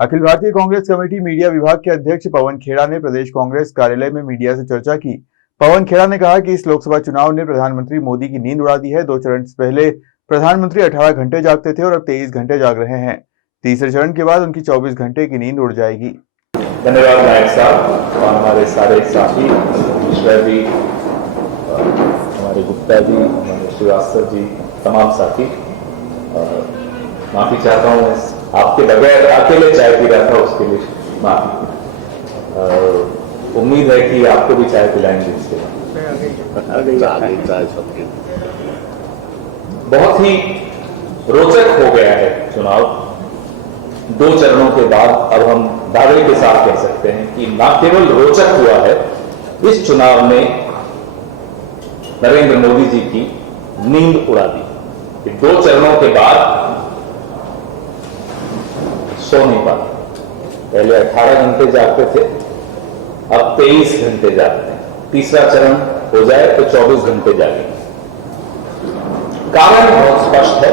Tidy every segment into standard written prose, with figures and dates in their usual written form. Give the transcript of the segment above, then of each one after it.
Akhil Bharatiya Congress committee media विभाग के अध्यक्ष पवन खेड़ा ने प्रदेश कांग्रेस कार्यालय में मीडिया से चर्चा की। पवन खेड़ा ने कहा कि इस लोकसभा चुनाव ने प्रधानमंत्री मोदी की नींद उड़ा दी है। 2 चरण से पहले प्रधानमंत्री 18 घंटे जागते थे और अब 23 घंटे जाग रहे हैं। तीसरे चरण के बाद उनकी 24 घंटे की नींद उड़ जाएगी। धन्यवाद नायक साहब और हमारे सारे साथी ईश्वर जी, हमारे गुप्ता जी, हमारे श्रीवास्तव जी, तमाम साथी। माफी चाहता हूँ, आपके बगैर अकेले चाय पी रहा था, उसके लिए माफी। उम्मीद है कि आपको भी चाय पिलाएंगे इसके बाद। बहुत ही रोचक हो गया है चुनाव। 2 चरणों के बाद अब हम दावे के साथ कह सकते हैं कि न केवल रोचक हुआ है, इस चुनाव ने नरेंद्र मोदी जी की नींद उड़ा दी। 2 चरणों के बाद सो नहीं पाते। पहले 18 घंटे जागते थे, अब 23 घंटे जागते हैं। तीसरा चरण हो जाए तो 24 घंटे जागेंगे। कारण बहुत स्पष्ट है।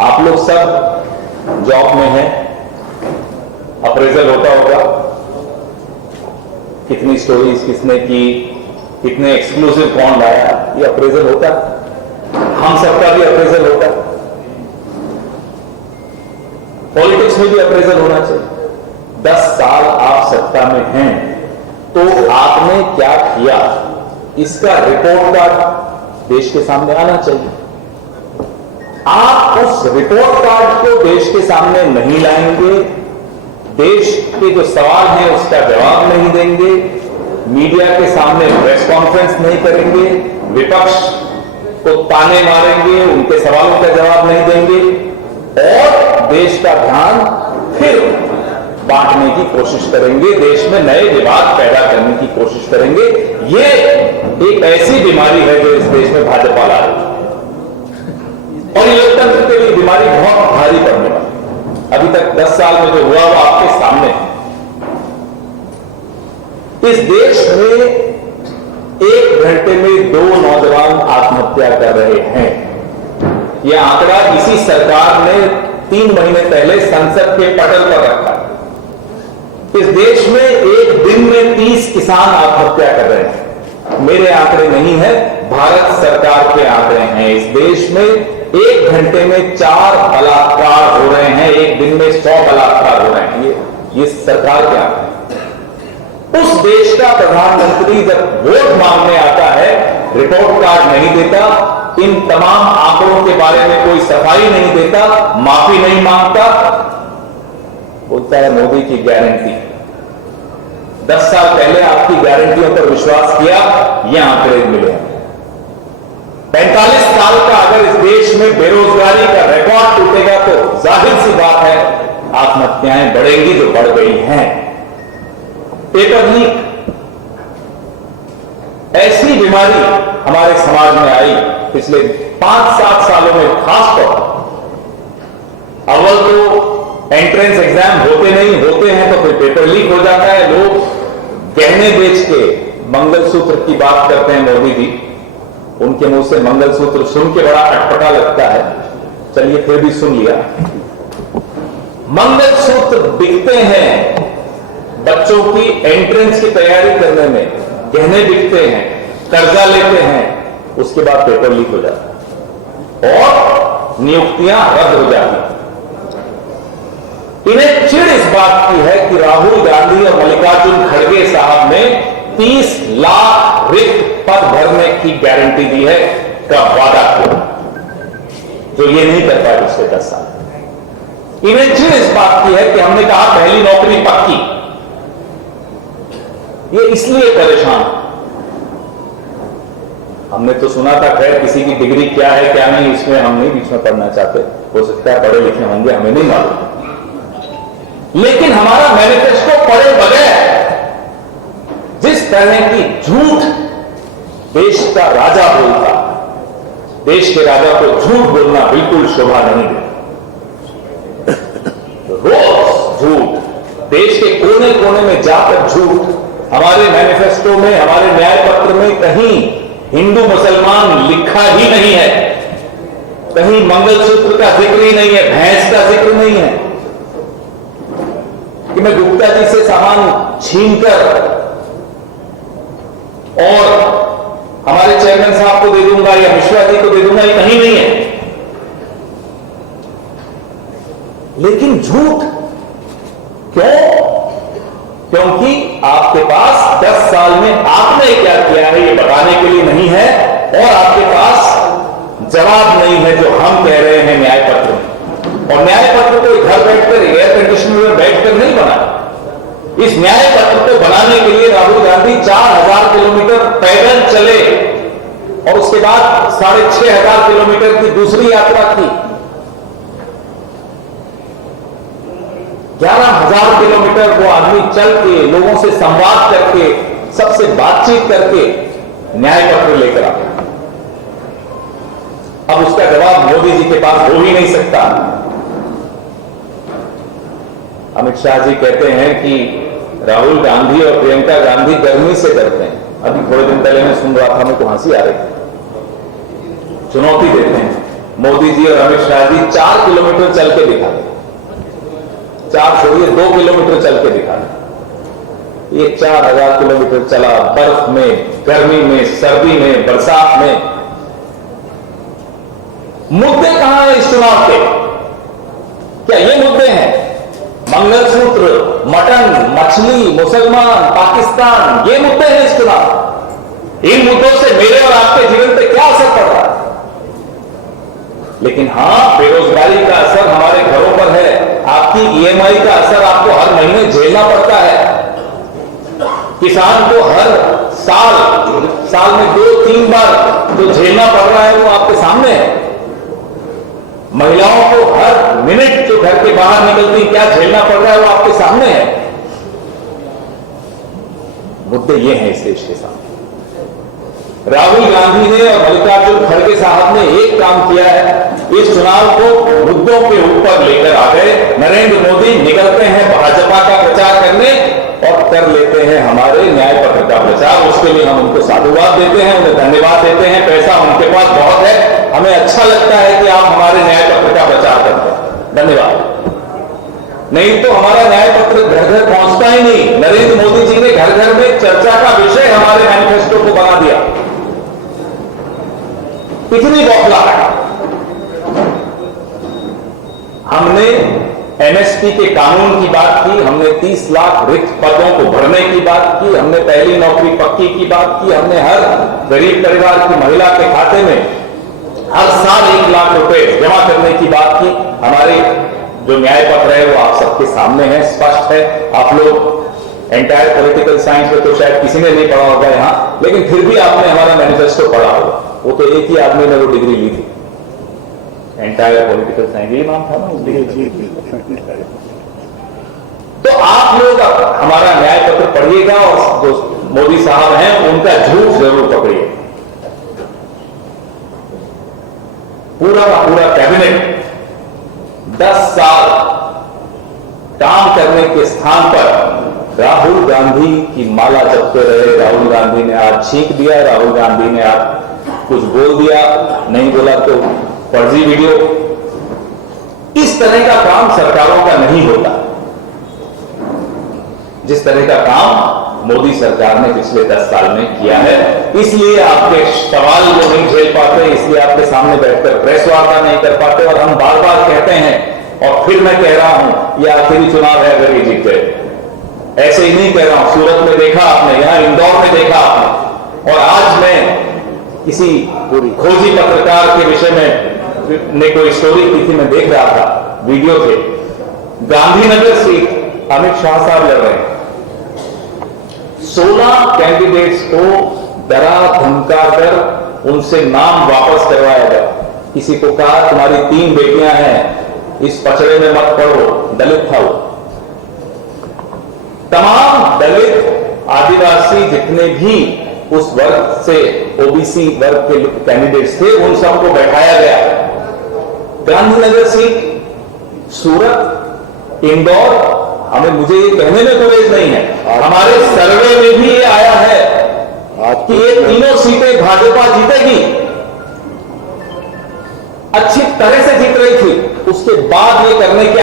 आप लोग सब जॉब में हैं, अप्रेजल होता होगा, कितनी स्टोरीज किसने की, कितने एक्सक्लूसिव कौन लाया, ये अप्रेजल होता है। हम सबका भी अप्रेजल होता है। पॉलिटिक्स में भी अप्रेजल होना चाहिए। 10 साल आप सत्ता में हैं तो आपने क्या किया, इसका रिपोर्ट कार्ड देश के सामने आना चाहिए। आप उस रिपोर्ट कार्ड को देश के सामने नहीं लाएंगे, देश के जो सवाल हैं उसका जवाब नहीं देंगे, मीडिया के सामने प्रेस कॉन्फ्रेंस नहीं करेंगे, विपक्ष को ताने मारेंगे, उनके सवालों का जवाब नहीं देंगे और देश का ध्यान फिर बांटने की कोशिश करेंगे, देश में नए विवाद पैदा करने की कोशिश करेंगे। ये एक ऐसी बीमारी है जो इस देश में भाजपा ला रही है और ये लोकतंत्र के लिए बीमारी बहुत भारी पड़ने वाली। अभी तक 10 साल में जो हुआ वो आपके सामने है। इस देश में 1 घंटे में 2 नौजवान आत्महत्या कर रहे हैं। यह आंकड़ा इसी सरकार ने 3 महीने पहले संसद के पटल पर रखा। इस देश में एक दिन में 30 किसान आत्महत्या कर रहे हैं। मेरे आंकड़े नहीं है, भारत सरकार के आंकड़े हैं। इस देश में 1 घंटे में 4 बलात्कार हो रहे हैं, एक दिन में 100 बलात्कार हो रहे हैं। ये सरकार के आंकड़े हैं। उस देश का प्रधानमंत्री जब वोट मांगने आता है, रिपोर्ट कार्ड नहीं देता, इन तमाम आंकड़ों के बारे में कोई सफाई नहीं देता, माफी नहीं मांगता, बोलता है मोदी की गारंटी। 10 साल पहले आपकी गारंटियों पर विश्वास किया, ये आंकड़े मिले। 45 साल का अगर इस देश में बेरोजगारी का रिकॉर्ड टूटेगा तो जाहिर सी बात है आत्महत्याएं बढ़ेंगी, जो बढ़ गई हैं। पेपर लीक, ऐसी बीमारी हमारे समाज में आई पिछले 5-7 सालों में। खासतौर अव्वल तो एंट्रेंस एग्जाम होते नहीं, होते हैं तो फिर पेपर लीक हो जाता है। लोग गहने बेच के मंगलसूत्र की बात करते हैं मोदी जी, उनके मुंह से मंगलसूत्र सुन के बड़ा अटपटा लगता है, चलिए फिर भी सुन लिया। मंगलसूत्र बिकते हैं बच्चों की एंट्रेंस की तैयारी करने में, गहने बिकते हैं, कर्जा लेते हैं, उसके बाद पेपर लीक हो जाता है और नियुक्तियां रद्द हो जाती। इन्हें चिढ़ इस बात की है कि राहुल गांधी और मल्लिकार्जुन खड़गे साहब ने 30 लाख रिक्त पद भरने की गारंटी दी है, का वादा किया, जो ये नहीं कर पाए पिछले 10 साल। इन्हें चिढ़ इस बात की है कि हमने कहा पहली नौकरी पक्की। ये इसलिए परेशान, हमने तो सुना था, खैर किसी की डिग्री क्या है क्या नहीं इसमें हम नहीं बीच में पढ़ना चाहते, हो सकता है पढ़े लिखे होंगे, हमें नहीं मालूम। लेकिन हमारा मैनिफेस्टो पढ़े बगैर जिस तरह की झूठ देश का राजा बोलता, देश के राजा को झूठ बोलना बिल्कुल शोभा नहीं देता। रोज झूठ, देश के कोने कोने में जाकर झूठ। हमारे मैनिफेस्टो में, हमारे न्याय पत्र में कहीं हिंदू मुसलमान लिखा ही नहीं है। कहीं मंगलसूत्र का जिक्र ही नहीं है, भैंस का जिक्र नहीं है कि मैं गुप्ता जी से सामान छीनकर और हमारे चेयरमैन साहब को दे दूंगा या मिश्रा जी को दे दूंगा, ये कहीं नहीं है। लेकिन झूठ क्यों? क्योंकि आपके पास 10 साल में आपने क्या किया है ये बताने के लिए नहीं है, और आपके पास जवाब नहीं है जो हम कह रहे हैं न्याय पत्र। और न्याय पत्र को घर बैठकर एयर कंडीशनर में बैठकर नहीं बना। इस न्याय पत्र को बनाने के लिए राहुल गांधी 4000 किलोमीटर पैदल चले और उसके बाद 6500 किलोमीटर की दूसरी यात्रा की। 11,000 किलोमीटर वो आदमी चल के, लोगों से संवाद करके, सबसे बातचीत करके न्याय पत्र लेकर आए। अब उसका जवाब मोदी जी के पास हो ही नहीं सकता। अमित शाह जी कहते हैं कि राहुल गांधी और प्रियंका गांधी गर्मी से डरते हैं। अभी थोड़े दिन पहले मैं सुन रहा था, मेरे को हंसी आ रही थी। चुनौती देते हैं मोदी जी और अमित शाह जी 4 किलोमीटर चल के दिखा दें, 4 छोड़िए 2 किलोमीटर चल के दिखा दें। ये 4000 किलोमीटर चला, बर्फ में, गर्मी में, सर्दी में, बरसात में। मुद्दे कहां हैं इस चुनाव के? क्या ये मुद्दे हैं? मंगलसूत्र, मटन, मछली, मुसलमान, पाकिस्तान, ये मुद्दे हैं इस चुनाव। इन मुद्दों से मेरे और आपके जीवन पे क्या असर पड़ रहा है? लेकिन हां, बेरोजगारी का असर हमारे घरों पर है। आपकी ईएमआई का असर आपको हर महीने झेलना पड़ता है। किसान को हर साल में 2-3 बार जो झेलना पड़ रहा है वो आपके सामने है। महिलाओं को हर मिनट जो घर के बाहर निकलती क्या झेलना पड़ रहा है वो आपके सामने है। मुद्दे ये हैं इस देश के सामने। राहुल गांधी ने और मल्लिकार्जुन खड़गे साहब ने एक काम किया है, इस चुनाव को मुद्दों के ऊपर लेकर आ गए। नरेंद्र मोदी निकलते हैं भाजपा का प्रचार करने और कर लेते हैं हमारे न्याय पत्र का प्रचार। उसके लिए हम उनको साधुवाद देते हैं, उन्हें धन्यवाद देते हैं। पैसा उनके पास बहुत है, हमें अच्छा लगता है कि आप हमारे न्याय पत्र का प्रचार करते हैं, धन्यवाद। नहीं तो हमारा न्याय पत्र घर घर पहुंचता ही नहीं। नरेंद्र मोदी जी ने घर घर में चर्चा का विषय हमारे मैनिफेस्टो को बना दिया। कितनी बौखलाहट। हमने एमएसपी के कानून की बात की, हमने 30 लाख रिक्त पदों को भरने की बात की, हमने पहली नौकरी पक्की की बात की, हमने हर गरीब परिवार की महिला के खाते में हर साल 1 लाख रुपए जमा करने की बात की। हमारे जो न्याय पत्र है वो आप सबके सामने है, स्पष्ट है। आप लोग एंटायर पॉलिटिकल साइंस में तो शायद किसी ने नहीं पढ़ा होगा यहां, लेकिन फिर भी आपने हमारा मैनिफेस्टो पढ़ा होगा। वो तो एक ही आदमी ने वो डिग्री ली थी, एंटायर पॉलिटिकल साइंस, ये नाम था ना उस डिग्री। तो आप लोग हमारा न्याय पत्र पढ़िएगा और जो मोदी साहब हैं उनका झूठ जरूर पकड़िए। पूरा का पूरा कैबिनेट 10 साल काम करने के स्थान पर राहुल गांधी की माला जपते रहे। राहुल गांधी ने आज छींक दिया, राहुल गांधी ने आज कुछ बोल दिया, नहीं बोला तो फर्जी वीडियो। इस तरह का काम सरकारों का नहीं होता। जिस तरह का काम मोदी सरकार ने पिछले 10 साल में किया है, इसलिए आपके सवाल वो नहीं झेल पाते, इसलिए आपके सामने बैठकर प्रेस वार्ता नहीं कर पाते। और हम बार बार कहते हैं और फिर मैं कह रहा हूं, ये आखिरी चुनाव है अगर ये जीत गए। ऐसे ही नहीं कह रहा हूं, सूरत में देखा आपने, यहां इंदौर में देखा आपने। और आज मैं किसी खोजी पत्रकार के विषय में ने कोई स्टोरी की थी, मैं देख रहा था, वीडियो थे। गांधीनगर सीट अमित शाह साहब लड़ रहे हैं। 16 कैंडिडेट्स को डरा धमका कर उनसे नाम वापस करवाया गया। किसी को कहा तुम्हारी 3 बेटियां हैं, इस पचड़े में मत पड़ो, दलित था वो। तमाम दलित आदिवासी जितने भी उस वर्ग से ओबीसी वर्ग के कैंडिडेट्स थे, उन सबको बैठाया गया। गांधीनगर सीट, सूरत, इंदौर, मुझे ये कहने में गुरेज नहीं है, हमारे सर्वे में भी ये आया है कि ये तीनों सीटें भाजपा जीतेगी। अच्छी तरह से जीत रही थी, उसके बाद ये करने की